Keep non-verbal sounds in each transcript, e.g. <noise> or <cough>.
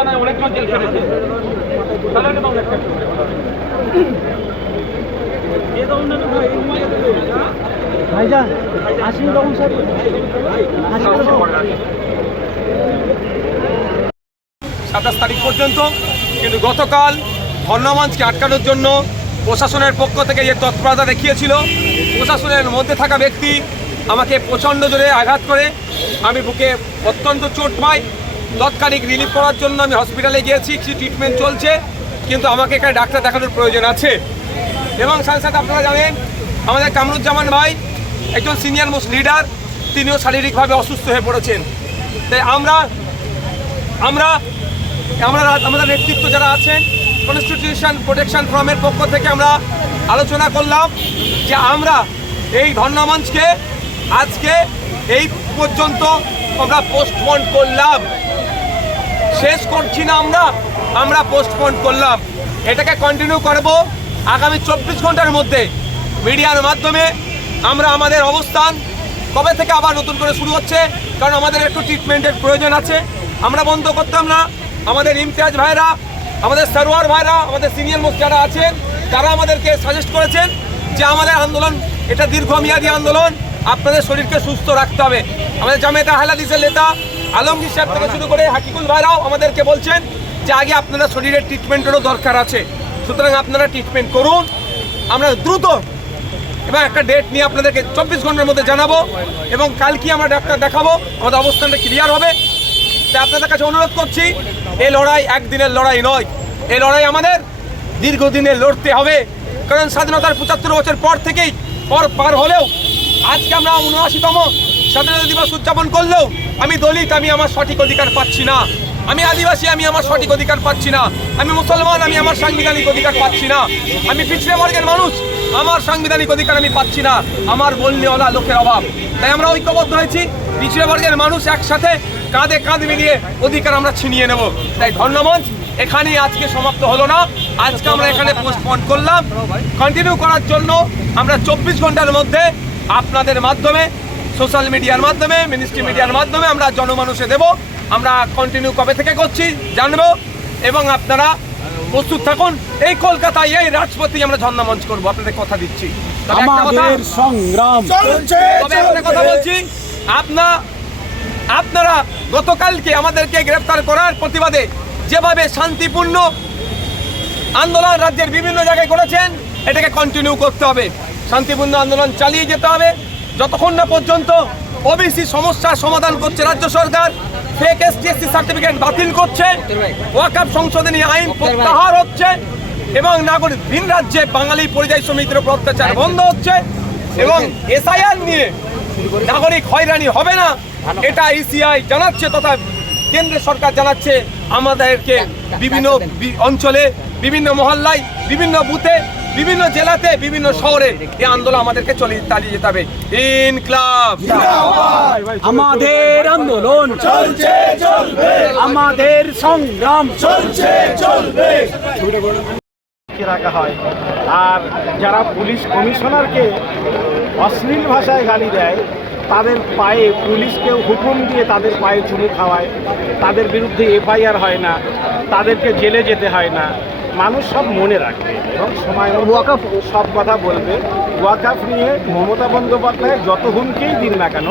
অনেকজন জেল খেটেছে। তাহলে ভাইজান আসিন রকম স্যার সাতাশ তারিখ পর্যন্ত কিন্তু গতকাল ধর্ণামঞ্চকে আটকানোর জন্য প্রশাসনের পক্ষ থেকে যে তৎপরতা দেখিয়েছিল প্রশাসনের মধ্যে থাকা ব্যক্তি আমাকে প্রচণ্ড জোরে আঘাত করে আমি বুকে অত্যন্ত চোট পাই। তৎকালিক রিলিফ করার জন্য আমি হসপিটালে গিয়েছি, কিছু ট্রিটমেন্ট চলছে, কিন্তু আমাকে এখানে ডাক্তার দেখানোর প্রয়োজন আছে। এবং সাথে সাথে আপনারা জানেন, আমাদের কামরুজ্জামান ভাই, একজন সিনিয়র মোস্ট লিডার তিনিও শারীরিকভাবে অসুস্থ হয়ে পড়েছেন। তাই আমরা আমরা আমরা আমাদের নেতৃত্ব যারা আছেন কনস্টিটিউশন প্রোটেকশন ফোরামের পক্ষ থেকে আমরা আলোচনা করলাম যে আমরা এই ধর্ণামঞ্চকে আজকে এই পর্যন্ত আমরা পোস্টপোন করলাম। শেষ করছি না আমরা আমরা পোস্টপোন করলাম। এটাকে কন্টিনিউ করব আগামী চব্বিশ ঘণ্টার মধ্যে মিডিয়ার মাধ্যমে। আমরা আমাদের অবস্থান কবে থেকে আবার নতুন করে শুরু হচ্ছে, কারণ আমাদের একটু ট্রিটমেন্টের প্রয়োজন আছে। আমরা বন্ধ করতাম না। আমাদের ইমতিয়াজ ভাইরা, আমাদের সারোয়ার ভাইরা, আমাদের সিনিয়র মোস্ট যারা আছেন, তারা আমাদেরকে সাজেস্ট করেছেন যে আমাদের আন্দোলন, এটা দীর্ঘমেয়াদী আন্দোলন। আপনাদের শরীরকে সুস্থ রাখতে হবে। আমাদের জামেত আহলাদিসের নেতা আলমগীর সাহেব থেকে শুরু করে হাকিকুল ভাইরাও আমাদেরকে বলছেন যে আগে আপনারা শরীরের ট্রিটমেন্টেরও দরকার আছে। সুতরাং আপনারা ট্রিটমেন্ট করুন। আমরা দ্রুত এবং একটা ডেট নিয়ে আপনাদেরকে চব্বিশ ঘণ্টার মধ্যে জানাব এবং কালকে আমরা ডাক্তার দেখাবো। আমাদের অবস্থানটা ক্লিয়ার হবে। তাই আপনাদের কাছে অনুরোধ করছি এই লড়াই একদিনের লড়াই নয়। এই লড়াই আমাদের দীর্ঘদিনে লড়তে হবে। কারণ স্বাধীনতার পঁচাত্তর বছর পর থেকেই পর পার হলেও আজকে আমরা উনআশিতম স্বাধীনতা দিবস উদযাপন করলেও আমি দলিত, আমি আমার সঠিক অধিকার পাচ্ছি না। আমি আদিবাসী, আমি আমার সঠিক অধিকার পাচ্ছি না। আমি মুসলমান, আমি আমার সাংবিধানিক অধিকার পাচ্ছি না। আমি পিছড়ে বর্গের মানুষ, আমার সাংবিধানিক অধিকার আমি পাচ্ছি না। আমার বলনেওয়ালা লোকের অভাব। তাই আমরা ঐক্যবদ্ধ হয়েছি। পিছড়ে বর্গের মানুষ একসাথে কাঁধে কাঁধ মিলিয়ে অধিকার আমরা ছিনিয়ে নেব। তাই ধন্যমঞ্চ, এখানেই আজকে সমাপ্ত হলো না। আজকে আমরা এখানে পোস্টপন করলাম। কন্টিনিউ করার জন্য আমরা চব্বিশ ঘণ্টার মধ্যে আপনাদের মাধ্যমে সোশ্যাল মিডিয়ার মাধ্যমে মিনিস্ট্রি মিডিয়ার মাধ্যমে আমরা জনমানুষে দেব। আমরা কন্টিনিউ কবে থেকে করছি জানব এবং আপনারা প্রস্তুত থাকুন। এই কলকাতায় এই রাজপথে আমরা ঝর্ণা মঞ্চ করব। আপনাদের কথা দিচ্ছি। কথা- সংগ্রাম কথা বলছি আপনা আপনারা গতকালকে আমাদেরকে গ্রেফতার করার প্রতিবাদে যেভাবে শান্তিপূর্ণ আন্দোলন রাজ্যের বিভিন্ন জায়গায় করেছেন এটাকে কন্টিনিউ করতে হবে। শান্তিপূর্ণ আন্দোলন চালিয়ে যেতে হবে। যতক্ষণ না পর্যন্ত ওবিসি সমস্যার সমাধান করছে রাজ্য সরকার ফেক এসটিএসসি সার্টিফিকেট বাতিল করছে ওয়াকাপ সংশোধনী আইন প্রত্যাহার হচ্ছে এবং নাগরিক ভিন রাজ্যে বাঙালি পরিযায়ী শ্রমিকদের উপর অত্যাচার বন্ধ হচ্ছে এবং এসআইআর নিয়ে নাগরিক হয়রানি হবে না এটা ইসিআই জানাচ্ছে তথা কেন্দ্রের সরকার জানাচ্ছে আমাদেরকে বিভিন্ন অঞ্চলে বিভিন্ন মহল্লায় বিভিন্ন বুথে বিভিন্ন জেলাতে বিভিন্ন শহরে এই আন্দোলন আমাদেরকে চলে চালিয়ে যেতে হবে। ইনক্লাব। আমাদের আন্দোলন চলছে চলবে। আমাদের সংগ্রাম চলছে চলবে। রাখা হয়? আর যারা পুলিশ কমিশনারকে অশ্লীল ভাষায় গালি দেয় তাদের পায়ে পুলিশকেও হুকুম দিয়ে তাদের পায়ে চুমু খাওয়ায়। তাদের বিরুদ্ধে এফআইআর হয় না। তাদেরকে জেলে যেতে হয় না। মানুষ সব মনে রাখবে এবং সময় ওয়াকাফ সব কথা বলবে। ওয়াকাফ নিয়ে মমতা বন্দ্যোপাধ্যায় যত হুমকেই দিন না কেন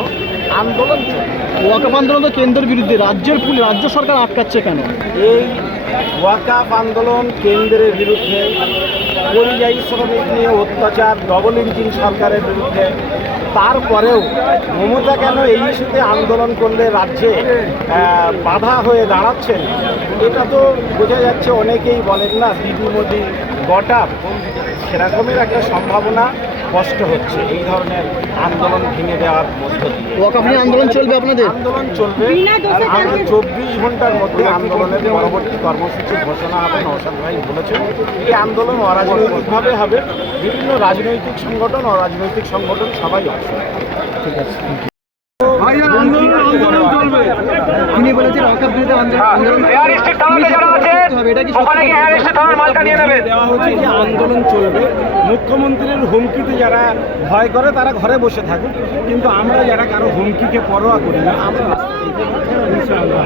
আন্দোলন ওয়াকাফ আন্দোলন তো কেন্দ্রের বিরুদ্ধে রাজ্যের ফুল রাজ্য সরকার আটকাচ্ছে কেন? এই ওয়াকাফ আন্দোলন কেন্দ্রের বিরুদ্ধে পরিযায়ী শ্রমিক নিয়ে অত্যাচার ডবল ইঞ্জিন সরকারের বিরুদ্ধে। তারপরেও মমতা কেন এই ইস্যুতে আন্দোলন করলে রাজ্যে বাধা হয়ে দাঁড়াচ্ছেন? এটা তো বোঝা যাচ্ছে অনেকেই বলেন না, দিদি মোদি গটাপ সেরকমের একটা সম্ভাবনা স্পষ্ট হচ্ছে। এই ধরনের আন্দোলন ভেঙে দেওয়ার মধ্য দিয়ে। ওয়াকাফ আন্দোলন চলবে আপনাদের? আন্দোলন চলবে। আমরা চব্বিশ ঘণ্টার মধ্যে আন্দোলনের পরবর্তী কর্মসূচি ঘোষণা হবে নৌসাদ ভাই বলেছেন। এই আন্দোলন অরাজনৈতিকভাবে হবে। বিভিন্ন রাজনৈতিক সংগঠন অরাজনৈতিক সংগঠন সবাই অংশ নেবে। বলেছেন বিরুদ্ধে আন্দোলন এটা কি দেওয়া হচ্ছে যে আন্দোলন চলবে? মুখ্যমন্ত্রীর হুমকিতে যারা ভয় করে তারা ঘরে বসে থাকুক। কিন্তু আমরা যারা কারও হুমকিকে পরোয়া করি না আমরা রাস্তায় নেমে ইনশাআল্লাহ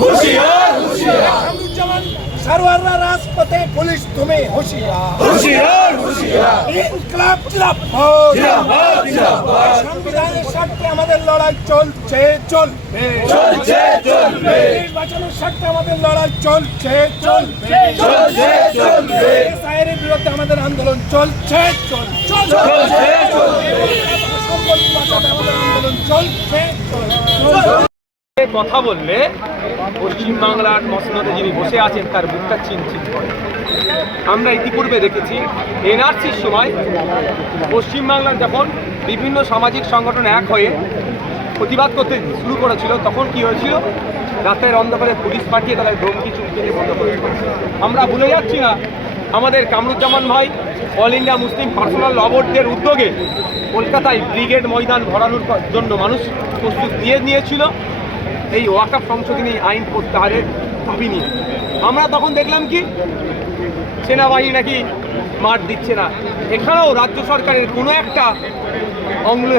হুঁশিয়ার। সারোয়াররা রাজপথে পুলিশ তুমি হুঁশিয়ার। হুঁশিয়ার হুঁশিয়ার। ইনকলাব জিন্দাবাদ জিন্দাবাদ। সংবিধানের স্বার্থে আমাদের লড়াই চলছে। চলবে। চলছে চলবে। নির্বাচনের স্বার্থে আমাদের লড়াই চলছে চলবে। চলছে চলবে। এসআইয়ের বিরুদ্ধে আমাদের আন্দোলন চলছে চলছে। চলছে আন্দোলন চলছে চলছে কথা বললে পশ্চিমবাংলার মসনদে যিনি বসে আছেন তার বুকটা চিনচিন করে। আমরা ইতিপূর্বে দেখেছি এনআরসির সময় পশ্চিমবাংলার যখন বিভিন্ন সামাজিক সংগঠন এক হয়ে প্রতিবাদ করতে শুরু করেছিল, তখন কি হয়েছিল? রাতের অন্ধকারে পুলিশ পাঠিয়ে তাদের ধমকি চুমকি বন্ধ করে আমরা ভুলে যাচ্ছি না, আমাদের কামরুজ্জামান ভাই, অল ইন্ডিয়া মুসলিম পার্সোনাল লবর্ডদের উদ্যোগে কলকাতায় ব্রিগেড ময়দান ভরানোর জন্য মানুষ প্রস্তুত দিয়ে নিয়েছিল। এই ওয়াকাপ সংশোধনী আইন প্রত্যাহারের দাবি নিয়ে। আমরা তখন দেখলাম কি, সেনাবাহিনী নাকি মাঠ দিচ্ছে না। এখানেও রাজ্য সরকারের কোনো একটা অঙ্গ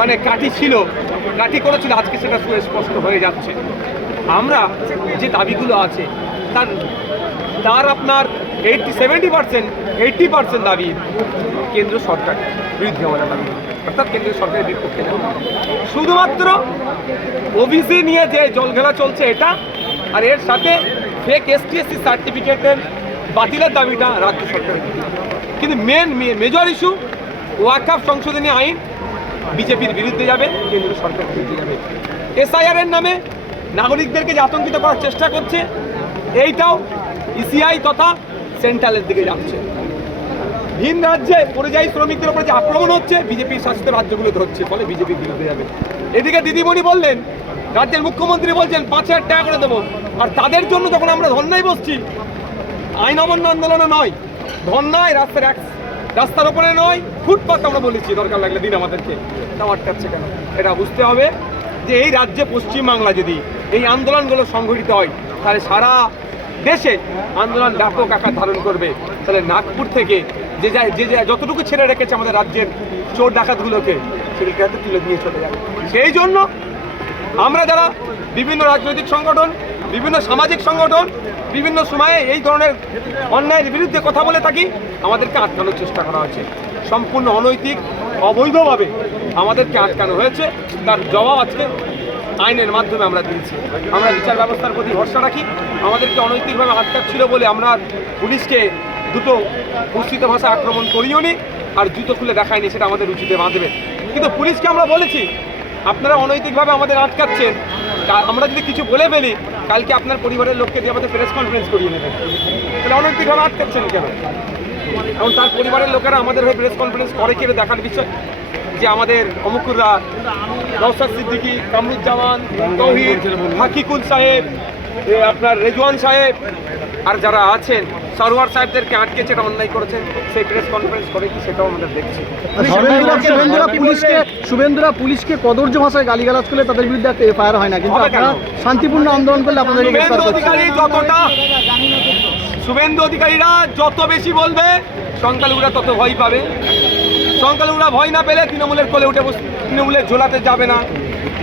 মানে কাঠি ছিল কাঠি করেছিল, আজকে সেটা সুস্পষ্ট হয়ে যাচ্ছে। আমরা যে দাবিগুলো আছে, তার তার আপনার eighty seventy percent eighty percent দাবি কেন্দ্র সরকার বিরুদ্ধে আমাদের দাবি অর্থাৎ কেন্দ্রীয় সরকারের বিপক্ষে শুধুমাত্র ওবিসি নিয়ে যে জলঘেলা চলছে এটা, আর এর সাথে ফেক এসটিএসসি সার্টিফিকেটের বাতিলের দাবিটা রাজ্য সরকারের। কিন্তু মেন মেজর ইস্যু ওয়াকাফ সংশোধনী আইন বিজেপির বিরুদ্ধে যাবে, কেন্দ্রীয় সরকারের বিরুদ্ধে যাবে। এসআইআর এর নামে নাগরিকদেরকে যে আতঙ্কিত করার চেষ্টা করছে। এইটাও ইসিআই তথা সেন্ট্রালের দিকে যাচ্ছে। ভিন রাজ্যে পরিযায়ী শ্রমিকদের উপরে যে আক্রমণ হচ্ছে বিজেপির শাসিত রাজ্যগুলো ধরছে, ফলে বিজেপির বিরুদ্ধে যাবে। এদিকে দিদিমণি বললেন, রাজ্যের মুখ্যমন্ত্রী বলছেন, পাঁচ হাজার টাকা করে দেবো। আর তাদের জন্য যখন আমরা ধর্নায় বসছি, আইন অমান্য আন্দোলনে নয়, ধর্নায় রাস্তার এক রাস্তার ওপরে নয় ফুটপাথ আমরা বলেছি, দরকার লাগলে দিন আমাদেরকে। তাও আটকাচ্ছে কেন? এটা বুঝতে হবে যে এই রাজ্যে পশ্চিমবাংলা যদি এই আন্দোলনগুলো সংঘটিত হয়, তাহলে সারা দেশে আন্দোলন ব্যাপক আকার ধারণ করবে। তাহলে নাগপুর থেকে যে যায় যে যে যতটুকু ছেড়ে রেখেছে আমাদের রাজ্যের চোর ডাকাতগুলোকে, সেগুলোকে হাতে তুলে নিয়ে চলে যাবে। সেই জন্য আমরা যারা বিভিন্ন রাজনৈতিক সংগঠন, বিভিন্ন সামাজিক সংগঠন বিভিন্ন সময়ে এই ধরনের অন্যায়ের বিরুদ্ধে কথা বলে থাকি, আমাদেরকে আটকানোর চেষ্টা করা হয়েছে। সম্পূর্ণ অনৈতিক, অবৈধভাবে আমাদেরকে আটকানো হয়েছে। তার জবাব আজকে আইনের মাধ্যমে আমরা দিয়েছি। আমরা বিচার ব্যবস্থার প্রতি ভরসা রাখি। আমাদেরকে অনৈতিকভাবে আটকাচ্ছিল বলে আমরা পুলিশকে দুটো কুৎসিত ভাষা আক্রমণ করিও নি আর জুতো খুলে দেখায়নি, সেটা আমাদের উচিতে বাঁধবে। কিন্তু পুলিশকে আমরা বলেছি, আপনারা অনৈতিকভাবে আমাদের আটকাচ্ছেন। আমরা যদি কিছু বলে ফেলি, কালকে আপনার পরিবারের লোককে দিয়ে আমাদের প্রেস কনফারেন্স করিয়ে নেবেন তাহলে অনেক দিন আটকাচ্ছেন কেন? এবং তার পরিবারের লোকেরা আমাদের হয়ে প্রেস কনফারেন্স করে কেটে দেখার বিষয়। যে আমাদের অমুকুররা নৌসাদ সিদ্দিকি, কামরুজ্জামান, তৌহিদ, হাকিকুল সাহেব আপনার রেজওয়ান সাহেব, আর যারা আছেন সরোয়ার সাহেবদেরকে আটকেছে এটা অন্যায় করেছে সেই প্রেস কনফারেন্স করে কি সেটাও আমাদের দেখছি। শুভেন্দুরা পুলিশকে কদর্য ভাষায় গালিগালাজ করলে তাদের বিরুদ্ধে এফআইআর হয় না। কিন্তু আপনারা শান্তিপূর্ণ আন্দোলন করলে শুভেন্দু যতটা শুভেন্দু অধিকারীরা যত বেশি বলবে সংখ্যালঘুরা তত ভয় পাবে। সংখ্যালঘুরা ভয় না পেলে তৃণমূলের কোলে উঠে বস তৃণমূলের ঝোলাতে যাবে না।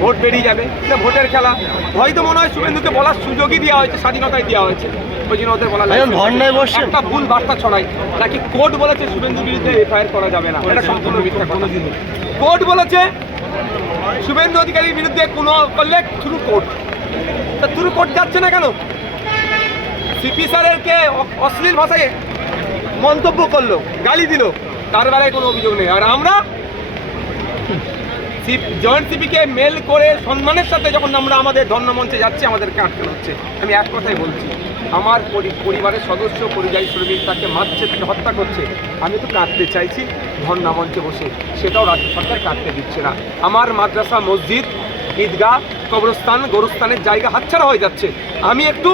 ভোট বেরিয়ে যাবে। এটা ভোটের খেলা। হয়তো মনে হয় শুভেন্দুকে বলার সুযোগই দেওয়া হয়েছে স্বাধীনতায় দেওয়া হয়েছে। ওই জন্য ওদের বলা লাগছে। একটা ভুল বার্তা ছড়াই নাকি কোর্ট বলেছে শুভেন্দুর বিরুদ্ধে এফআইআর করা যাবে না? এটা সম্পূর্ণ মিথ্যা কোর্ট বলেছে শুভেন্দু অধিকারীর বিরুদ্ধে কোনো করলে থ্রু কোর্ট তা থ্রু কোর্ট যাচ্ছে না কেন? সিপি স্যারেরকে অশ্লীল ভাষায় মন্তব্য করল গালি দিল। তার বেলায় কোনো অভিযোগ নেই। আর আমরা জয়েন্ট সিপিকে মেল করে সম্মানের সাথে যখন আমরা আমাদের ধর্মমঞ্চে যাচ্ছি, আমাদেরকে আটকানো হচ্ছে আমি এক কথাই বলছি, আমার পরিবারের সদস্য, পরিযায়ী শ্রমিক তাকে মারছে, তাকে হত্যা করছে। আমি তো কাঁদতে চাইছি ধর্ণা মঞ্চে বসে। সেটাও রাজ্য সরকার কাটতে দিচ্ছে না। আমার মাদ্রাসা, মসজিদ, ঈদগাহ, কবরস্থান, গোরস্থানের জায়গা হাতছাড়া হয়ে যাচ্ছে। আমি একটু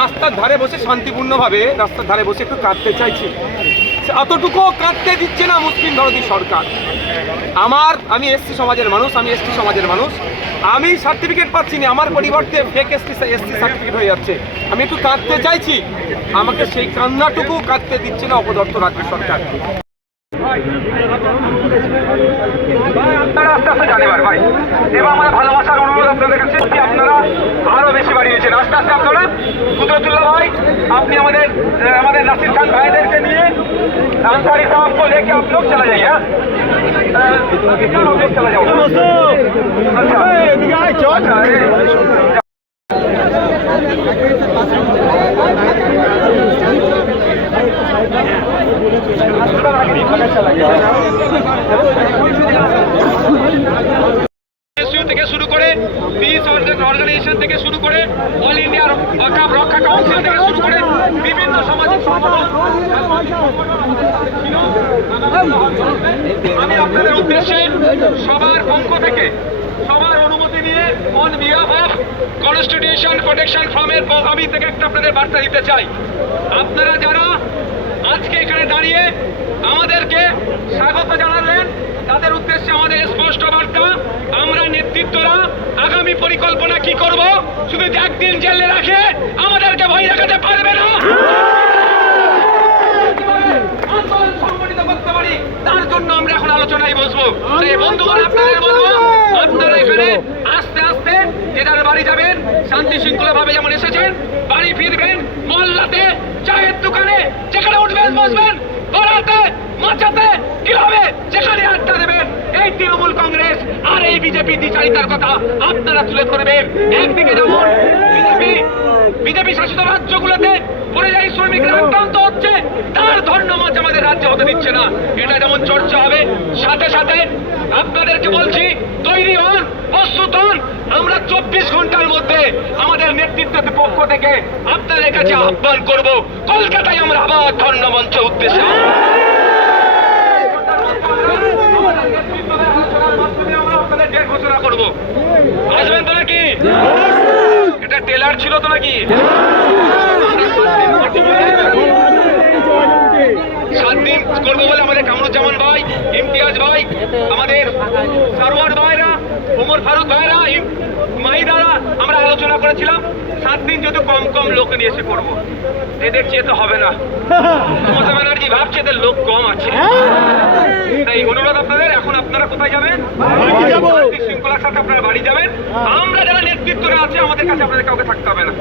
রাস্তার ধারে বসে শান্তিপূর্ণভাবে রাস্তার ধারে বসে একটু কাঁদতে চাইছি। অতটুকুও কাঁদতে দিচ্ছে না মুসলিম ভারতী সরকার। আমার, আমি এসটি সমাজের মানুষ, আমি এসটি সমাজের মানুষ। আমি সার্টিফিকেট পাচ্ছি না, আমার পরিবর্তে ফেক এসটি এসটি সার্টিফিকেট হয়ে যাচ্ছে। আমি একটু কাঁদতে চাইছি, আমাকে সেই কান্নাটুকু কাঁদতে দিচ্ছে না অপদর্থ রাজ্য সরকার। আস্তে আস্তে জানে এবার ভাই এবার আমাদের ভালোবাসার অনুরোধ আপনাদের কাছে যদি আপনারা আরো বেশি বাড়িয়েছেন আস্তে আস্তে আপনারা কুদরতুল্লাহ ভাই আপনি আমাদের আহ, আমাদের নাসির খান ভাইদেরকে নিয়ে আনসারি সাহেব को लेके आप लोग चला जाइए हाँ? अह, कितना लोग चला जाओ থেকে শুরু করে পিস অর্গানাইজেশন থেকে শুরু করে অল ইন্ডিয়া রক্ষা কাউন্সিল থেকে শুরু করে বিভিন্ন সামাজিক সংগঠন। আমি আপনাদের উদ্দেশ্যে সবার পক্ষ থেকে সবার অনুমতি নিয়ে on behalf of constitution protection ফর্মের আমি থেকে একটা আপনাদের বার্তা দিতে চাই। আপনারা যারা আজকে এখানে দাঁড়িয়ে আমাদেরকে স্বাগত জানালেন তাদের উদ্দেশ্যে আমাদের স্পষ্ট বার্তা আমরা নেতৃত্বরা আগামী পরিকল্পনা কি করব? শুধু একদিন জেলে রাখে আমাদেরকে ভয় রাখাতে পারবে না। আন্দোলন সংগঠিত করতে পারি তার জন্য আমরা এখন আলোচনায় বসবো। বন্ধুগণ আপনাদের বলব আপনারা এখানে আস্তে আস্তে যে যার বাড়ি যাবেন শান্তি শৃঙ্খলা ভাবে যেমন এসেছেন বাড়ি ফিরবেন মহল্লাতে চায়ের দোকানে যেখানে উঠবেন বসবেন পাড়াতে মাচাতে কীভাবে যেখানে আড্ডা দেবেন, এই তৃণমূল কংগ্রেস আর এই বিজেপি দ্বিচারিতার কথা আপনারা তুলে ধরবেন। একদিকে যেমন বিজেপি বিজেপি শাসিত রাজ্যগুলোতে পরিযায়ী শ্রমিকরা আক্রান্ত হচ্ছে, তার ধর্ণমাচ আমাদের রাজ্যে হতে দিচ্ছে না। এটা যেমন চর্চা হবে, সাথে সাথে আপনাদেরকে বলছি, তৈরি হন, প্রস্তুত হন। আমরা চব্বিশ ঘণ্টার মধ্যে আমাদের নেতৃত্বের পক্ষ থেকে আপনাদের কাছে আহ্বান করব, কলকাতায় আমরা আবার ধর্ণমঞ্চ উদ্দেশ্যে আমরা আপনাদের ডেট ঘোষণা করব। আসবেন তো নাকি? এটা টেলার ছিল তো নাকি? সাত দিন করব বলে আমাদের কামরুজ্জামান ভাই, ইমতিয়াজ ভাই, আমাদের সারোয়ার ভাইরা, ওমর ফারুক ভাইরা ইম- মাহিদারা আমরা আলোচনা করেছিলাম সাত দিন যদি কম কম লোক নিয়ে এসে করব এদের চেয়ে তো হবে না। মমতা ব্যানার্জি ভাবছে এদের লোক কম আছে। তাই অনুরোধ আপনাদের এখন আপনারা কোথায় যাবেন? শৃঙ্খলার সাথে আপনারা বাড়ি যাবেন। আমরা যারা নেতৃত্বরা আছে আমাদের কাছে আপনাদের কাউকে থাকতে হবে না।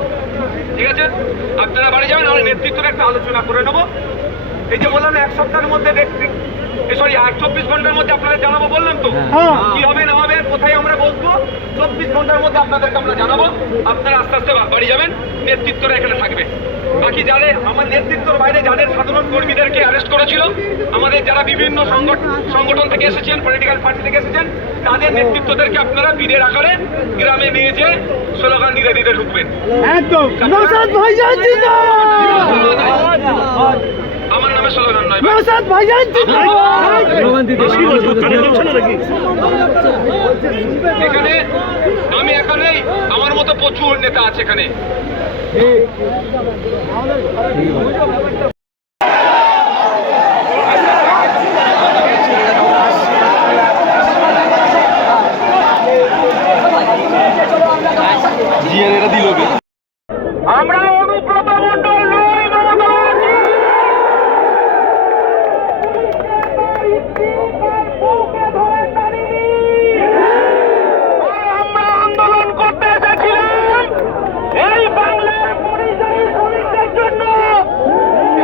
ঠিক আছে? আপনারা বাড়ি যাবেন আমরা নেতৃত্বের একটা আলোচনা করে নেব। এই যে বললাম এক সপ্তাহের মধ্যে সরি আর চব্বিশ ঘণ্টার মধ্যে আপনাদের জানাব বললাম তো। কি হবে না হবে কোথায় আমরা বসবো? চব্বিশ ঘণ্টার মধ্যে আপনাদেরকে আমরা জানাব। আপনারা আস্তে আস্তে বাড়ি যাবেন নেতৃত্বরা এখানে থাকবে। বাকি যাদের আমার নেতৃত্বর বাইরে যাদের সাধারণ কর্মীদেরকে অ্যারেস্ট করেছিল আমাদের যারা বিভিন্ন সংগঠন সংগঠন থেকে এসেছেন পলিটিক্যাল পার্টি থেকে এসেছেন তাদের নেতৃত্বদেরকে আপনারা বিদের আকারে গ্রামে নিয়ে যে স্লোগান দিতে দিতে ঢুকবেন। একদম। আমার নামে স্লোগান নয়। নৌসাদ ভাইজান এখানে আমি এখানেই আমার মতো প্রচুর নেতা আছে এখানে আমরা অনুব্রত মন্ডল নই মমতা ব্যানার্জি আমরা আন্দোলন করতে এসেছিলাম এই বাংলার পরিযায়ী শ্রমিকদের জন্য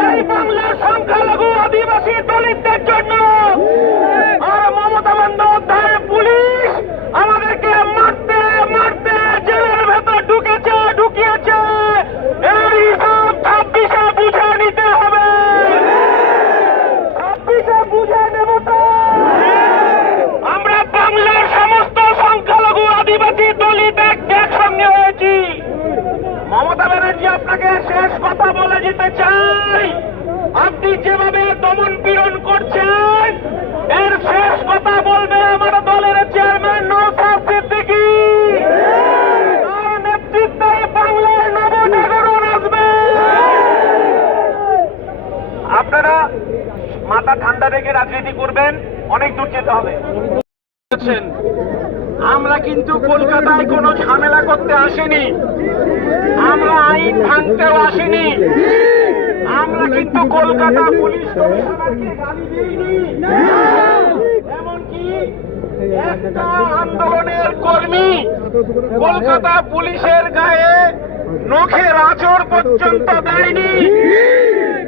এই বাংলার সংখ্যালঘু আদিবাসী দলিতদের জন্য আর মমতা বন্দ্যোপাধ্যায়ের পুলিশ আমাদেরকে মারতে মারতে জেলের ভেতর ঢুকেছে ঢুকিয়েছে এই হিসাব ছাব্বিশে বুঝে নিতে হবে ছাব্বিশে বুঝে নেব তো আমরা বাংলার সমস্ত সংখ্যালঘু আদিবাসী দলিত এক- একসঙ্গে হয়েছি মমতা ব্যানার্জি আপনাকে শেষ কথা বলে যেতে চাই আপনি যেভাবে দমন পীড়ন করছেন এর শেষ কথা বলবে আমার দলের চেয়ারম্যান নৌসাদ সিদ্দিকী তার নেতৃত্বে বাংলায় নবজাগরণ আসবে আপনারা মাথা ঠান্ডা রেখে রাজনীতি করবেন অনেক দূর যেতে হবে আমরা কিন্তু কলকাতায় কোনো ঝামেলা করতে আসিনি। আমরা আইন ভাঙতেও আসিনি। আমরা কিন্তু কলকাতা পুলিশ আন্দোলনের কর্মী কলকাতা পুলিশের গায়ে নখের আচর পর্যন্ত দেয়নি।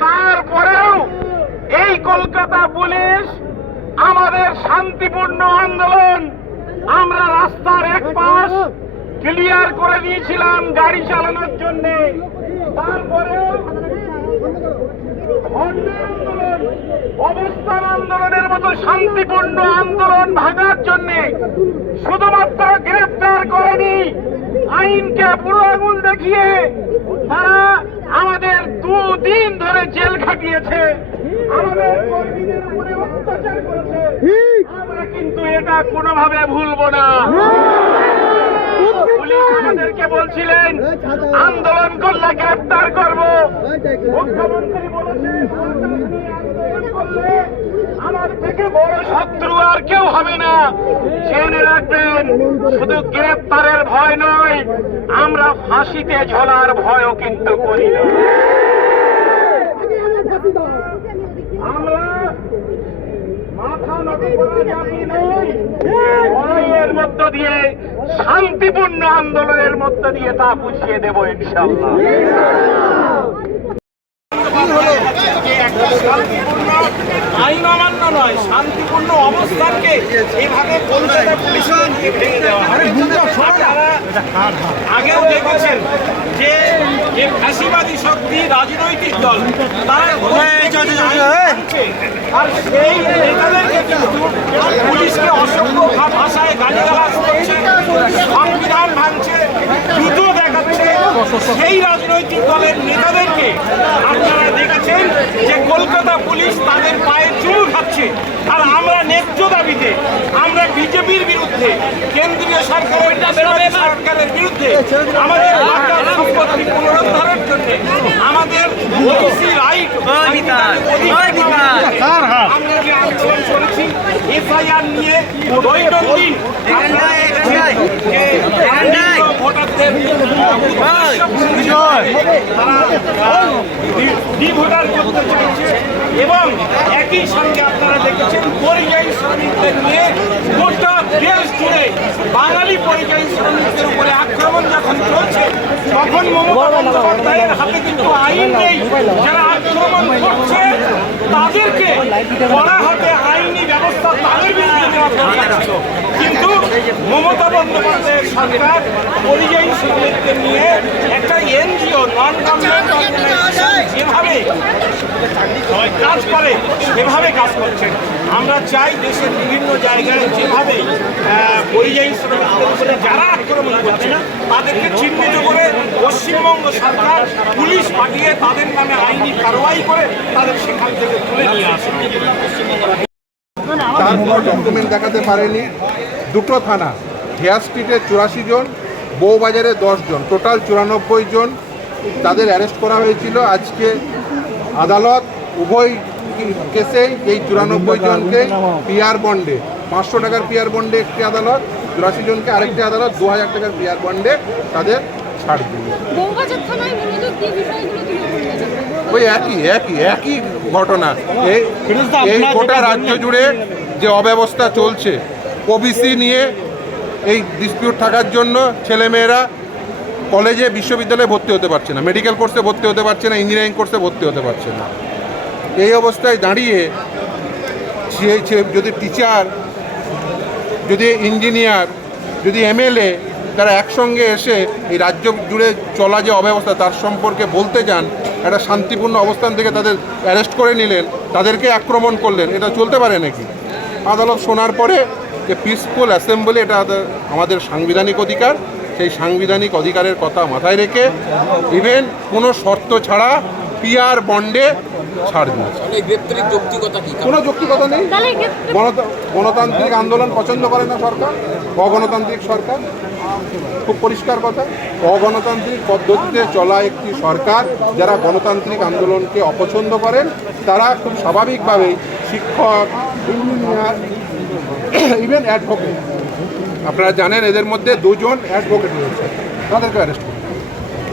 তারপরেও এই কলকাতা পুলিশ আমাদের শান্তিপূর্ণ আন্দোলন, আমরা রাস্তার এক পাশ ক্লিয়ার করে দিয়েছিলাম গাড়ি চালানোর জন্য। তারপরে অবস্থান আন্দোলনের মতো শান্তিপূর্ণ আন্দোলন ভাঙার জন্য শুধুমাত্র গ্রেফতার করেনি আইনকে বুড়ো আঙুল দেখিয়ে তারা আমাদের দুদিন ধরে জেল খাটিয়েছে। আমাদের কর্মীদের উপরে অত্যাচার করেছে। আমরা কিন্তু এটা কোনোভাবে ভুলবো না। পুলিশ আমাদেরকে বলছিলেন আন্দোলন করলে গ্রেপ্তার করব। মুখ্যমন্ত্রী বলেছেন আমার থেকে বড় শত্রু আর কেউ হবে না। জেনে রাখবেন শুধু গ্রেপ্তারের ভয় নয় আমরা ফাঁসিতে ঝোলার ভয়ও কিন্তু করি না। আমরা মাথা নত করা নই লড়াইয়ের মধ্য দিয়ে শান্তিপূর্ণ আন্দোলনের মধ্য দিয়ে তা বুঝিয়ে দেব ইনশাল্লাহ শান্তিপূর্ণ আইন অমান্য নয় শান্তিপূর্ণ অবস্থানকে এইভাবে কলকাতা পুলিশের ভেঙে দেওয়া আগেও দেখেছেন যে যে ফাঁসিবাদী শক্তি রাজনৈতিক দল তারা আর সেই নেতাদেরকে কিন্তু পুলিশকে অসভ্য ভাষায় গালিগালাজ করছে সংবিধান ভাঙছে জুতো দেখাচ্ছে। সেই রাজনৈতিক দলের নেতাদেরকে আপনারা দেখেছেন যে কলকাতা পুলিশ তাদের পায়ে চুল খাচ্ছে। আর আমরা ন্যায্য দাবিতে আমরা বিজেপির বিরুদ্ধে কেন্দ্রীয় সরকারের বেরোবে সরকারের বিরুদ্ধে আমাদের সম্পত্তি পুনরুদ্ধারের জন্য আমাদের ওবিসি রাইট আমরা যে আন্দোলন করেছি এফআইআর নিয়ে দৈনন্দিন এবং একই সঙ্গে আপনারা দেখেছেন পরিযায়ী শ্রমিকদের নিয়ে গোটা বাঙালি পরিযায়ী শ্রমিকদের উপরে আক্রমণ যখন চলছে তখন মমতা বন্দ্যোপাধ্যায়ের হাতে কিন্তু আইন নেই যারা আক্রমণ করছে, তাদেরকে কড়া হাতে আইনি ব্যবস্থা তাদের বিরুদ্ধে নেওয়া মমতা বন্দ্যোপাধ্যায়ের সরকার পরিযায়ী শ্রমিকদের নিয়ে একটা এনজিও নন যেভাবে কাজ করে, সেভাবে কাজ করছেন আমরা চাই দেশের বিভিন্ন জায়গায় যেভাবে পরিযায়ী শ্রমিকদের উপরে যারা আক্রমণ করছে, তাদেরকে চিহ্নিত করে পশ্চিমবঙ্গ সরকার পুলিশ পাঠিয়ে তাদের নামে আইনি কারওয়াই করে তাদের সেখান থেকে তুলে নিয়ে আসে। তার ডকুমেন্ট দেখাতে পারেনি। দুটো থানা হেয়ার স্ট্রিটে চুরাশি জন বউবাজারে দশ জন টোটাল চুরানব্বই জন তাদের অ্যারেস্ট করা হয়েছিল। আজকে আদালত উভয় কেসেই এই চুরানব্বই জনকে পিয়ার বন্ডে পাঁচশো টাকার পিয়ার বন্ডে একটি আদালত চুরাশি জনকে আরেকটি আদালত দু হাজার টাকার পিয়ার বন্ডে তাদের ছাড় দিল। ওই একই একই একই ঘটনা। এই এই গোটা রাজ্য জুড়ে যে অব্যবস্থা চলছে ওবিসি নিয়ে এই ডিসপিউট থাকার জন্য ছেলেমেয়েরা কলেজে বিশ্ববিদ্যালয়ে ভর্তি হতে পারছে না। মেডিকেল কোর্সে ভর্তি হতে পারছে না ইঞ্জিনিয়ারিং কোর্সে ভর্তি হতে পারছে না। এই অবস্থায় দাঁড়িয়ে সে যদি টিচার যদি ইঞ্জিনিয়ার যদি এমএলএ তারা একসঙ্গে এসে এই রাজ্য জুড়ে চলা যে অব্যবস্থা, তার সম্পর্কে বলতে যান, একটা শান্তিপূর্ণ অবস্থান থেকে তাদের অ্যারেস্ট করে নিলেন, তাদেরকে আক্রমণ করলেন, এটা চলতে পারে নাকি? আদালত শোনার পরে যে পিসফুল অ্যাসেম্বলি এটা আমাদের- সাংবিধানিক অধিকার সেই সাংবিধানিক অধিকারের কথা মাথায় রেখে ইভেন কোনো শর্ত ছাড়া পিয়ার বন্ডে ছাড় কোনো যৌক্তিকতা নেই। গণতান্ত্রিক আন্দোলন পছন্দ করে না সরকার? অগণতান্ত্রিক সরকার? খুব পরিষ্কার কথা। অগণতান্ত্রিক পদ্ধতিতে চলা একটি সরকার যারা গণতান্ত্রিক আন্দোলনকে অপছন্দ করেন তারা খুব স্বাভাবিকভাবেই শিক্ষক ইঞ্জিনিয়ার <coughs> ইভেন অ্যাডভোকেট আপনারা জানেন এদের মধ্যে দুজন অ্যাডভোকেট রয়েছে। তাদেরকে অ্যারেস্ট করুন।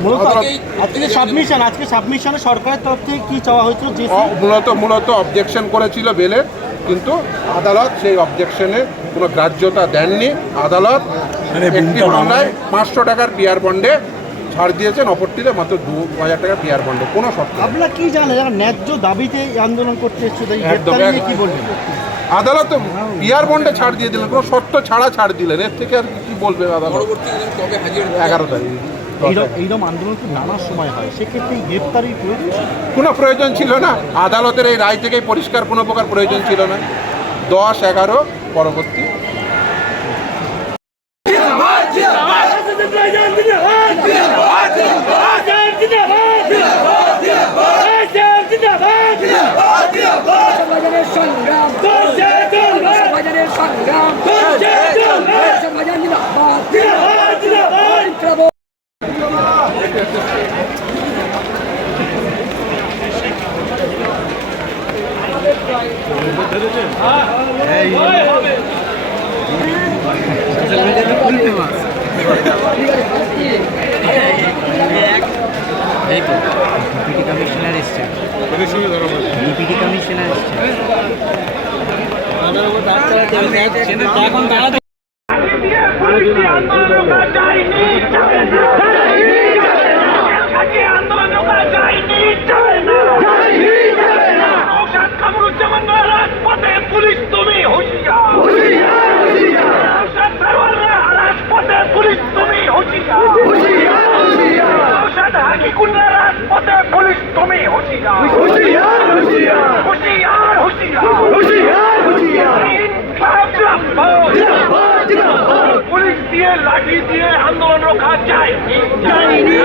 মূলত আজকে সাবমিশন আজকে সাবমিশনে সরকারের তরফ থেকে কি চাওয়া হয়েছিল? যে মূলত মূলত অবজেকশন করেছিল বেলের কিন্তু আদালত সেই অবজেকশনে কোনো গ্রাহ্যতা দেননি। আদালত একটি মামলায় পাঁচশো টাকার পিয়ার বন্ডে ছাড় দিয়েছেন অপরটিতে মাত্র দু হাজার টাকার পিয়ার বন্ডে কোনো শর্ত আপনারা কি জানেন ন্যায্য দাবিতে আন্দোলন করতে এসছে তাই একদম, গ্রেপ্তারি নিয়ে একদম। কি বলবেন? আদালত পিয়ার বন্ডে ছাড় দিয়ে দিলেন কোনো শর্ত ছাড়া ছাড় দিলেন এর থেকে আর কি বলবে আদালত এগারো তারিখ এইরকম আন্দোলন তো নানা সময় হয় সেক্ষেত্রে এই গ্রেপ্তারির প্রয়োজন কোনো প্রয়োজন ছিল না আদালতের এই রায় থেকেই পরিষ্কার কোনো প্রকার প্রয়োজন ছিল না দশ এগারো পরবর্তী সংগ্রাম সমাজের সংগ্রাম সমাজের নিরাপদ এই তো। ডিপিটি কমিশনার এসছে। ডিপিটি কমিশনার এসছে। এখন দাঁড়াতে পুলিশ তুমি রাজপথে পুলিশ তুমি হুঁশিয়ার রাজপথে পুলিশ তুমি হুঁশিয়ার। হুঁশিয়ার হুঁশিয়ার। হুঁশিয়ার। পুলিশ দিয়ে লাঠি দিয়ে আন্দোলন রোখা যায়নি যায়নি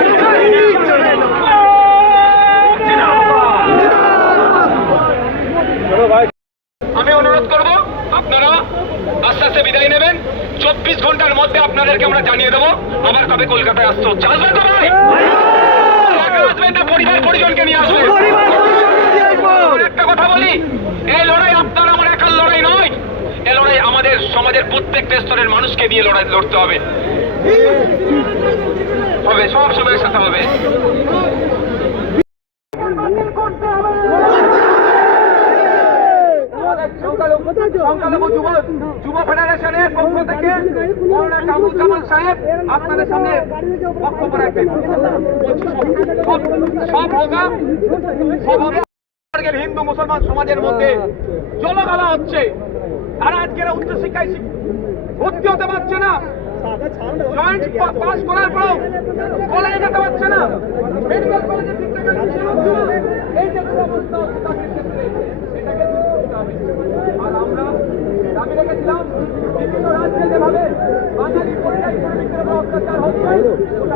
আমি অনুরোধ করব আপনারা আস্তে আস্তে বিদায় নেবেন। চব্বিশ ঘণ্টার মধ্যে আপনাদেরকে আমরা জানিয়ে দেবো আবার কবে কলকাতায় আসতে হচ্ছে। আসবেন তো ভাই? আসবেন না পরিবার পরিজনকে নিয়ে আসবেন একটা কথা বলি এই লড়াই আপনার আমার একার লড়াই নয় এই লড়াই আমাদের সমাজের প্রত্যেকটা স্তরের মানুষকে নিয়ে লড়াই লড়তে হবে। হবে, সব সময়ের সাথে হবে। যুব ফেডারেশনের পক্ষ থেকে সাহেব আপনাদের সামনে বক্তব্য রাখবেন। সব হোগা সব হিন্দু, মুসলমান সমাজের মধ্যে জলগালা হচ্ছে। তারা আজকের উচ্চশিক্ষায় শিক- ভর্তি হতে পারছে না জয়েন্ট পাস করার পরেও কলেজে যেতে পারছে না মেডিকেল কলেজে ঠিকঠাক admission হচ্ছে না। এই যে দুরবস্থা হচ্ছে ক্ষেত্রে এটাকে দূর করতে হবে। আর আমরা দাবি রেখেছিলাম বিভিন্ন রাজ্যে যেভাবে বাঙালি পরিযায়ী শ্রমিকদের উপর অত্যাচার হচ্ছে ওটা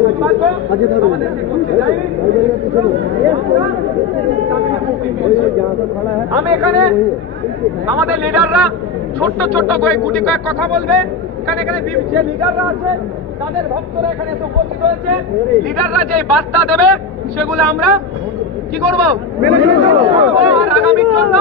দুর্ভাগ্য আমাদেরকে করতে দেয়নি। আমরা আমি এখানে আমাদের লিডাররা ছোট্ট ছোট্ট করে গুটি কয়েক কথা বলবে। এখানে এখানে যে লিডাররা আছে তাদের ভক্তরা এখানে এসে উপস্থিত হয়েছে। লিডাররা যে বার্তা দেবে সেগুলো আমরা কি করব? আগামী জন্য